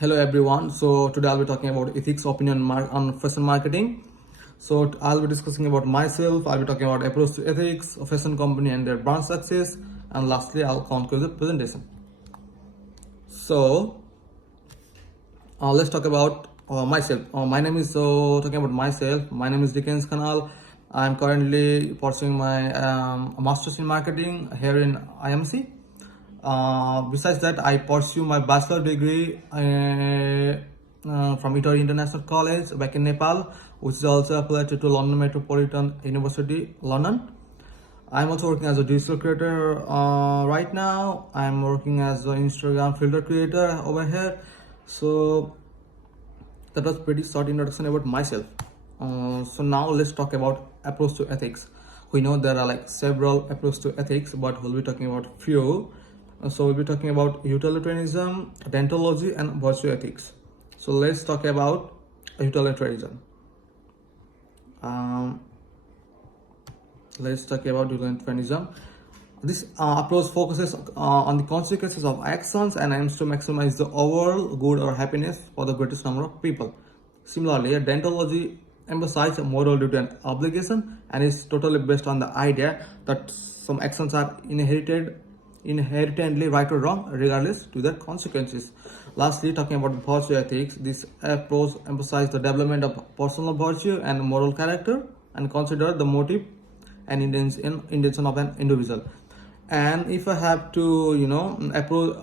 Hello everyone. So today I'll be talking about ethics, opinion on fashion marketing. So I'll be discussing about myself. I'll be talking about approach to ethics, a fashion company and their brand success, and lastly I'll conclude the presentation. So let's talk about myself. My name is talking about myself. My name is Dickens Kanal. I'm currently pursuing my master's in marketing here in IMC. Besides that, I pursue my bachelor degree from Itoy International College back in Nepal, which is also affiliated to London Metropolitan University, London. I'm also working as a digital creator right now. I'm working as an Instagram filter creator over here. So that was pretty short introduction about myself. So now let's talk about approach to ethics. We know there are like several approaches to ethics, but we'll be talking about few. So we'll be talking about utilitarianism, deontology, and virtue ethics. So let's talk about utilitarianism. Um, let's talk about utilitarianism. This approach focuses on the consequences of actions and aims to maximize the overall good or happiness for the greatest number of people. Similarly, deontology emphasizes moral duty and obligation and is totally based on the idea that some actions are inherently right or wrong regardless to their consequences. Lastly, talking about virtue ethics, this approach emphasizes the development of personal virtue and moral character and consider the motive and intention of an individual. And if I have to approach,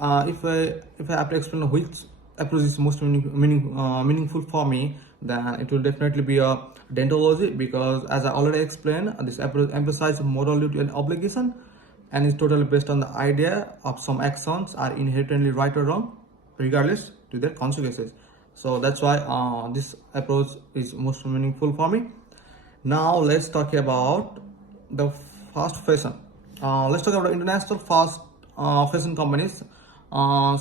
if I have to explain which approach is most meaningful for me, then it will definitely be a deontology, because as I already explained, this approach emphasizes morality and obligation and is totally based on the idea of some actions are inherently right or wrong regardless to their consequences. So that's why this approach is most meaningful for me. Now let's talk about the fast fashion. Let's talk about international fast fashion companies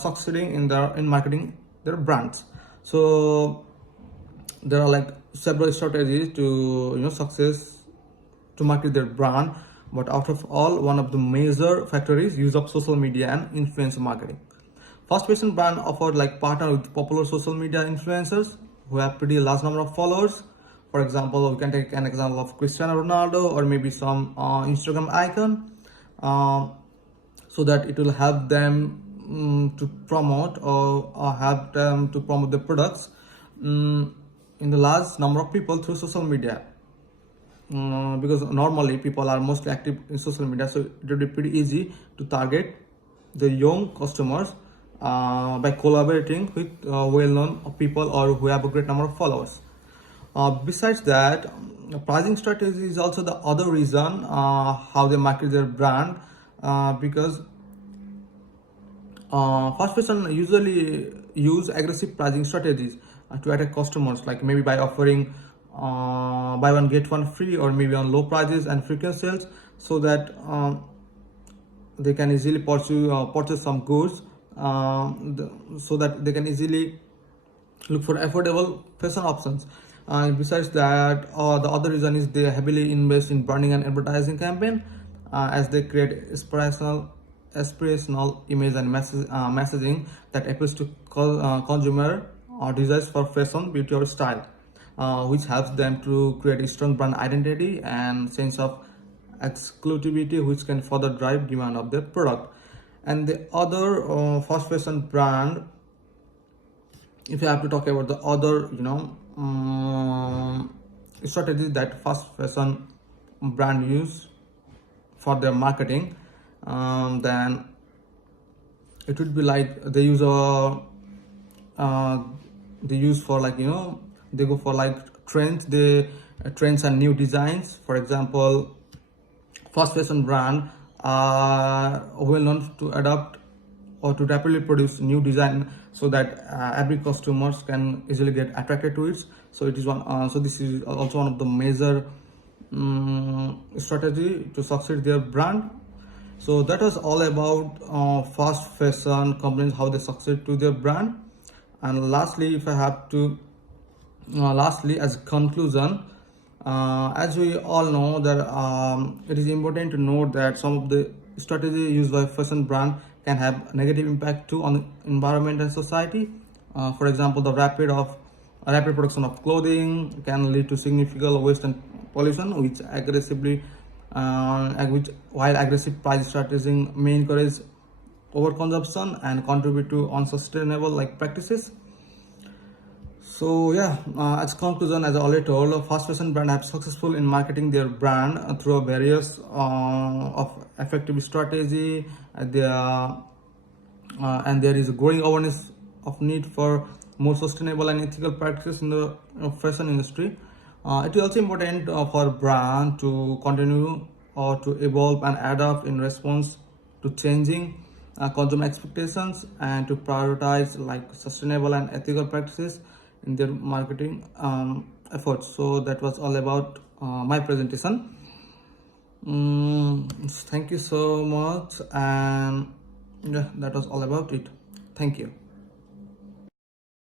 succeeding in marketing their brands. So there are like several strategies to success to market their brand, but out of all, one of the major factors is use of social media and influencer marketing. Fast fashion brand offered like partner with popular social media influencers who have pretty large number of followers. For example, we can take an example of Cristiano Ronaldo or maybe some Instagram icon, so that it will help them to promote or help them to promote the products in the large number of people through social media. Because normally people are mostly active in social media, so it will be pretty easy to target the young customers by collaborating with well-known people or who have a great number of followers. Besides that, pricing strategy is also the other reason how they market their brand, because fast fashion usually use aggressive pricing strategies to attract customers, like maybe by offering buy one get one free, or maybe on low prices and frequent sales, so that they can easily purchase some goods, so that they can easily look for affordable fashion options. Besides that, the other reason is they heavily invest in branding and advertising campaign, as they create aspirational image and messaging that appeals to consumer desires for fashion, beauty, or style, which helps them to create a strong brand identity and sense of exclusivity, which can further drive demand of their product. And the other fast fashion brand, if you have to talk about the other strategies that fast fashion brand use for their marketing, then it would be like they use for like they go for like trends, trends and new designs. For example, fast fashion brand are well known to adopt or to rapidly produce new design, so that every customers can easily get attracted to it. So it is one. So this is also one of the major strategy to succeed their brand. So that was all about fast fashion companies, how they succeed to their brand. And lastly, if I have to, lastly as a conclusion, as we all know that it is important to note that some of the strategy used by fashion brand can have negative impact too on the environment and society. For example, the rapid production of clothing can lead to significant waste and pollution, while aggressive price strategy may encourage overconsumption and contribute to unsustainable like practices. So yeah, as conclusion, as I already told, fast fashion brand have successful in marketing their brand through various of effective strategy. And there is a growing awareness of need for more sustainable and ethical practices in the fashion industry. It is also important for brand to continue or to evolve and adapt in response to changing consumer expectations and to prioritize like sustainable and ethical practices in their marketing efforts. So that was all about my presentation. Thank you so much, and yeah, that was all about it. Thank you.